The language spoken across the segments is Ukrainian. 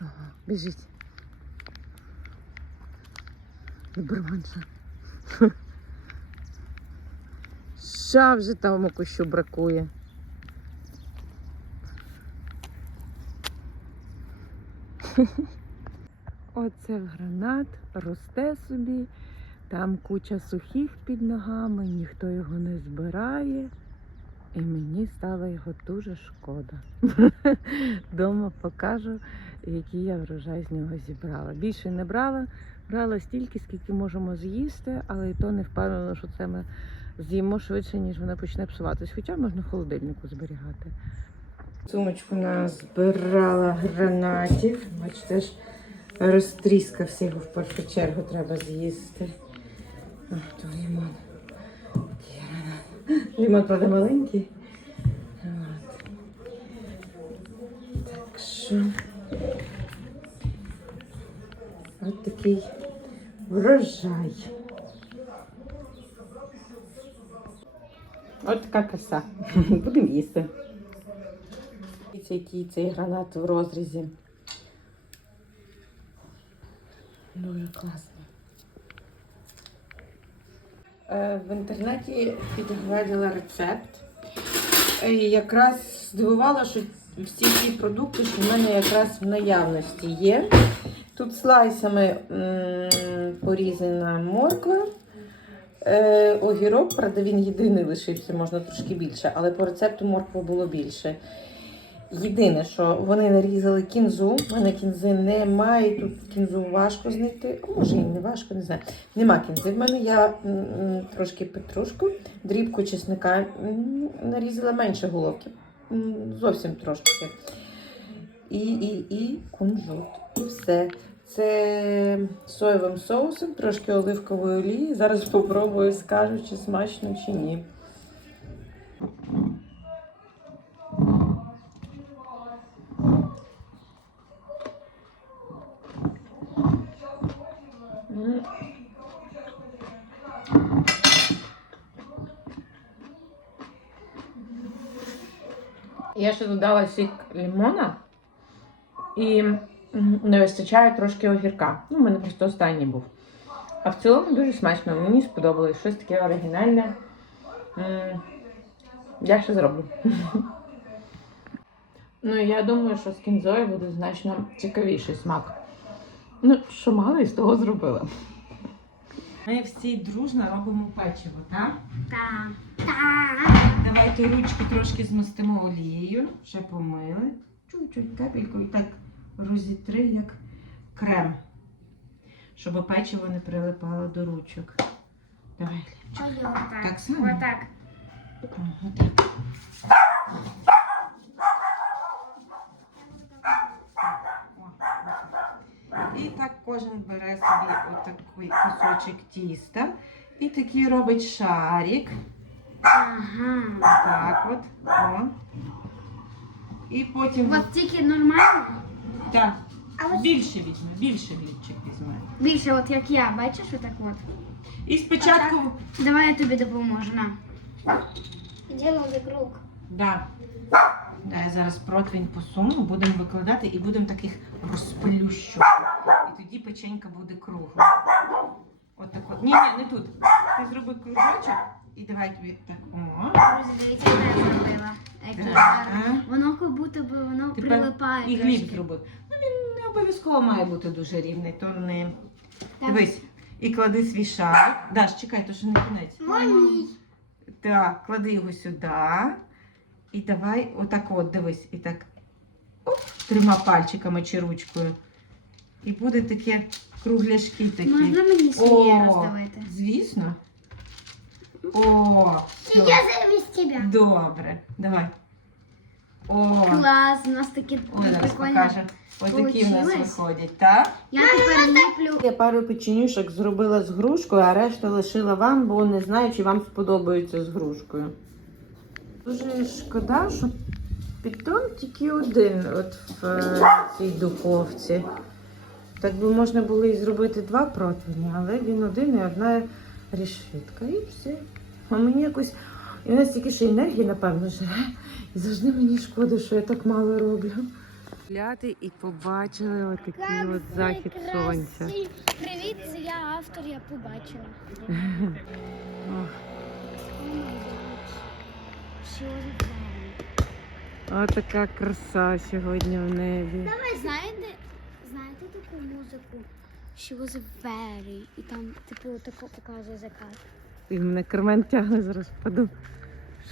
Ага, біжить. Доберманша. Що вже тому кущу бракує? Оце гранат росте собі, там куча сухих під ногами, ніхто його не збирає. І мені стало його дуже шкода. Дома покажу, який я врожай з нього зібрала. Більше не брала, брала стільки, скільки можемо з'їсти, але і то не впевнена, що це ми з'їмо швидше, ніж вона почне псуватись. Хоча можна в холодильнику зберігати. Сумочку назбирала гранатів. Бачите ж, розтріскався його в першу чергу треба з'їсти. А, то лимон. Гранат. Правда, маленький. От. Так що. От такий врожай. От така краса. Будемо їсти. Дивіться, який цей гранат в розрізі. Дуже класно. Е, В інтернеті підгляділа рецепт. І якраз здивувала, що всі ці продукти, що в мене якраз в наявності є. Тут слайсами порізана морква. Е, огірок, правда, він єдиний лишився, можна трошки більше, але по рецепту моркви було більше. Єдине, що вони нарізали кінзу. У мене кінзи немає. Тут кінзу важко знайти. А може і не важко, не знаю. Нема кінзи. В мене я м, м, трошки петрушку, дрібку чесника м, нарізала менше головки. М, Зовсім трошки. І, і, і кунжут. І все. Це соєвим соусом, трошки оливкової олії. Зараз спробую, скажу, чи смачно, чи ні. Я ще додала сік лимона і не вистачає трошки огірка. Ну, у мене просто останній був. А в цілому дуже смачно. Мені сподобалось щось таке оригінальне. Я ще зроблю. Ну, я думаю, що з кінзою буде значно цікавіший смак. Ну, що і з того зробила. Ми всі дружно робимо печиво, так? Так. Так. Давайте ручки трошки змастимо олією, ще помили. Чуть-чуть капельку і так розітри, як крем, щоб печиво не прилипало до ручок. Давай, Глебчик. Так само? Отак. Ага, так. І так кожен бере собі отакий кусочок тіста і такий робить шарик. Ага. Так от. О. І потім. От тільки нормально. Так. Ось Більше візьме, більше глібчик візьме. більше, от як я, бачиш, отак от. І спочатку. Давай я тобі допоможу, на. Діло за круг. Да. Да, я зараз противень посуну, будемо викладати і будемо таких розплющувати. Тоді печенька буде кругла. От так от. Ні, ні, не тут. Ти зроби кружочок і давай тобі так. О. Дивіться, я зробила. Так. Воно як будто би воно Тепер прилипає. І трошки. гліб зробив. Ну він не обов'язково має бути дуже рівний, то не. Так. Дивись, і клади свій шарик. Даш, чекай, то що не кінець. Мамі. Так, клади його сюди. І давай отак от, дивись, і так оп, трьома пальчиками чи ручкою. І буде таке кругляшки такі. Можна мені своє О, роздавити? Звісно. О, все. замість тебе. Добре. Давай. О, Клас, у нас такі ой, зараз прикольні. покаже. Ось такі в нас Получилось? виходять, так? Я тепер ліплю. Я пару печенюшок зробила з грушкою, а решту лишила вам, бо не знаю, чи вам сподобається з грушкою. Дуже шкода, що підтон тільки один от в е, цій духовці. Так би можна було і зробити два противні, але він один і одна решітка. І все. А мені якось. І у нас тільки ще енергії, напевно, живе. І завжди мені шкода, що я так мало роблю. Гуляти і побачили отакий от захід сонця. Привіт, це я автор, я побачила. За Отака краса сьогодні в небі. Знаєте, знаєте таку музику? She was very, і там, типу, тако показує закат. І мене Кармен тягне зараз впаду.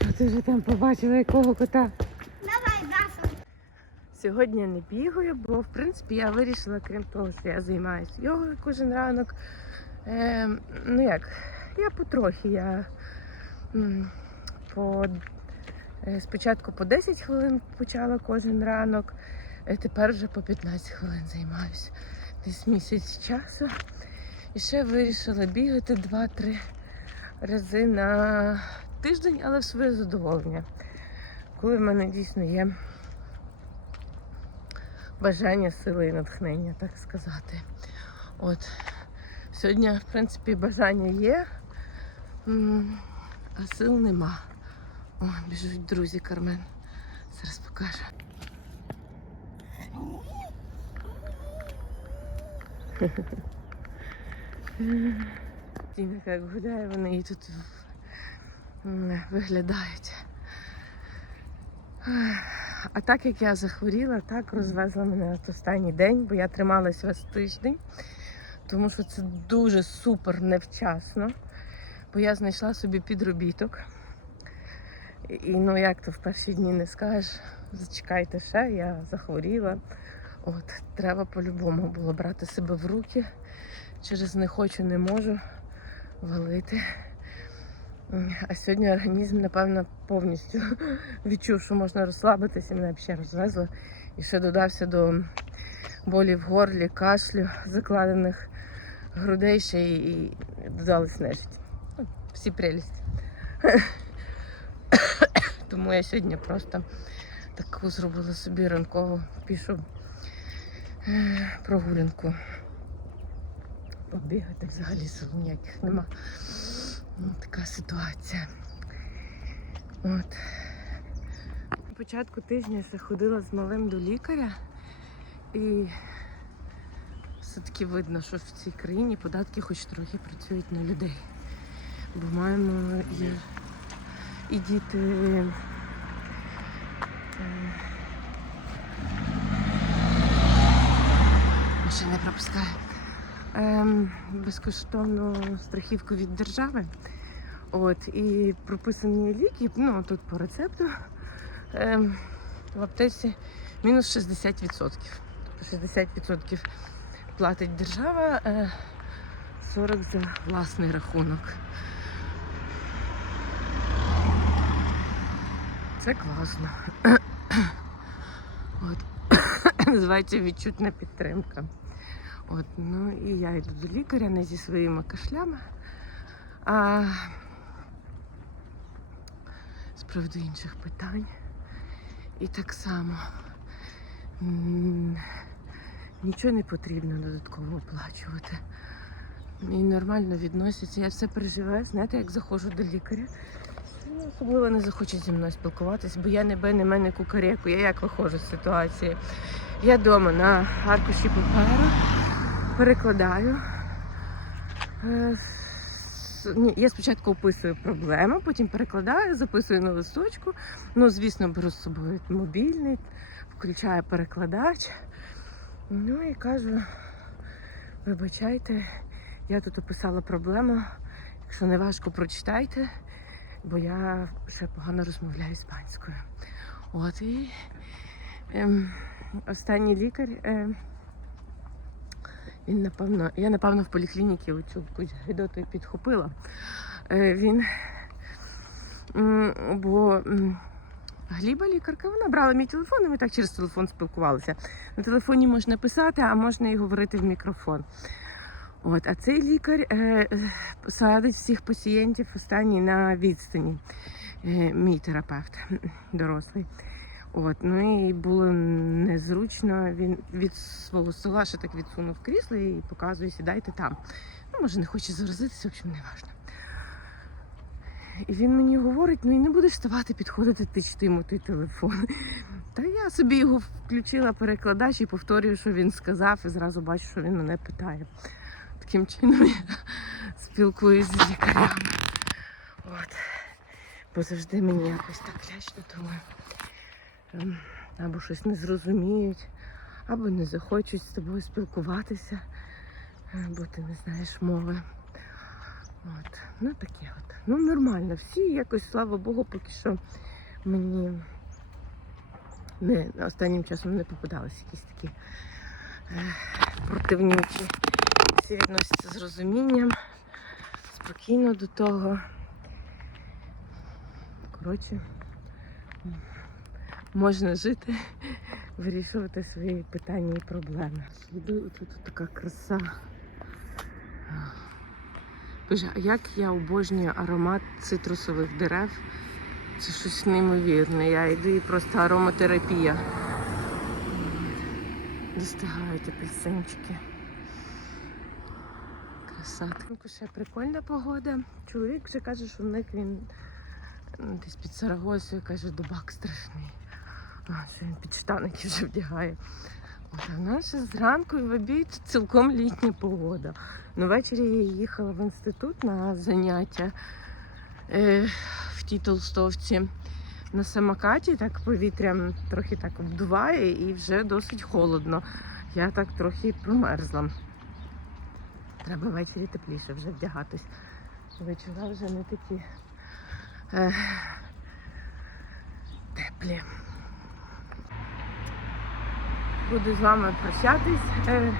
Що ти вже там побачила, якого кота? Давай, Даша. Сьогодні я не бігаю, бо в принципі я вирішила, крім того, що я займаюся йогою кожен ранок. Е, ну як, я потрохи. Я м, по, е, спочатку по 10 хвилин почала кожен ранок, тепер вже по 15 хвилин займаюся. Десь місяць часу. І ще вирішила бігати 2-3 рази на тиждень, але в своє задоволення. Коли в мене дійсно є бажання, сили і натхнення, так сказати. От. Сьогодні, в принципі, бажання є, а сил нема. О, біжуть друзі Кармен. Зараз покажу. Тіна як гуляє, вони і тут виглядають. А так як я захворіла, так розвезла мене останній день, бо я трималась весь тиждень, тому що це дуже супер невчасно. Бо я знайшла собі підробіток. І, ну як то в перші дні не скажеш, зачекайте ще, я захворіла. От, треба по-любому було брати себе в руки. Через не хочу, не можу валити. А сьогодні організм, напевно, повністю відчув, що можна розслабитися, мене взагалі розвезло. І ще додався до болі в горлі, кашлю, закладених грудей ще і, додались нежить. Всі прелісті. Тому я сьогодні просто таку зробила собі ранкову пішу е, прогулянку. Побігати взагалі сил ніяких нема. Ну, така ситуація. От. На початку тижня я заходила з малим до лікаря і все-таки видно, що в цій країні податки хоч трохи працюють на людей. Бо маємо і, і діти. е, Машина не пропускає. Ем, безкоштовну страхівку від держави. От, і прописані ліки, ну тут по рецепту ем, в аптеці мінус 60%. Тобто 60% платить держава, е, 40% за власний рахунок. Це класно. От. Називається відчутна підтримка. От, ну і я йду до лікаря не зі своїми кашлями, а з інших питань. І так само нічого не потрібно додатково оплачувати. І нормально відносяться. Я все переживаю, знаєте, як заходжу до лікаря. Особливо не захоче зі мною спілкуватися, бо я не бе, не мене кукареку. Я як виходжу з ситуації. Я вдома на аркуші паперу перекладаю. Е, ні, Я спочатку описую проблему, потім перекладаю, записую на листочку. Ну, звісно, беру з собою мобільний, включаю перекладач. Ну і кажу, вибачайте, я тут описала проблему. Якщо не важко, прочитайте, бо я ще погано розмовляю іспанською. От і ем, останній лікар. Е, він, напевно, я, напевно, в поліклініці оцю якусь гидоту підхопила. Е, він, бо Гліба лікарка, вона брала мій телефон, і ми так через телефон спілкувалися. На телефоні можна писати, а можна і говорити в мікрофон. От, а цей лікар е, садить всіх пацієнтів останній на відстані. Е, мій терапевт дорослий. От, ну і було незручно. Він від свого стола ще так відсунув крісло і показує, сідайте там. Ну, може, не хоче заразитися, в общем, не важно. І він мені говорить: ну і не будеш вставати, підходити, йому той телефон. Та я собі його включила перекладач і повторюю, що він сказав, і зразу бачу, що він мене питає. Таким чином я спілкуюся з лікарями. От. Бо завжди мені якось так лячно, думаю. ем, Або щось не зрозуміють, або не захочуть з тобою спілкуватися, е, бо ти не знаєш мови. От. Ну таке от. Ну нормально. Всі якось, слава Богу, поки що мені не, останнім часом не попадались якісь такі е, противнючі. Всі відносяться з розумінням, спокійно до того. Коротше, можна жити, вирішувати свої питання і проблеми. Іду, тут така краса. Боже, а як я обожнюю аромат цитрусових дерев. Це щось неймовірне. Я йду і просто ароматерапія. Достигають апельсинчики. Тут ще прикольна погода. Чоловік вже каже, що в них він десь під Сарагосою каже, дубак страшний. А, що він підштаники вже вдягає. От, а в нас зранку в обід цілком літня погода. Ну, ввечері я їхала в інститут на заняття е, в тій толстовці. На самокаті так повітря трохи так вдуває і вже досить холодно. Я так трохи промерзла. Треба ввечері тепліше вже вдягатись. Вечора вже не такі е, теплі. Буду з вами прощатись. Е,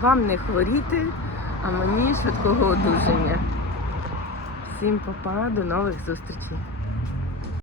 вам не хворіти, а мені швидкого одужання. Всім па-па, до нових зустрічей.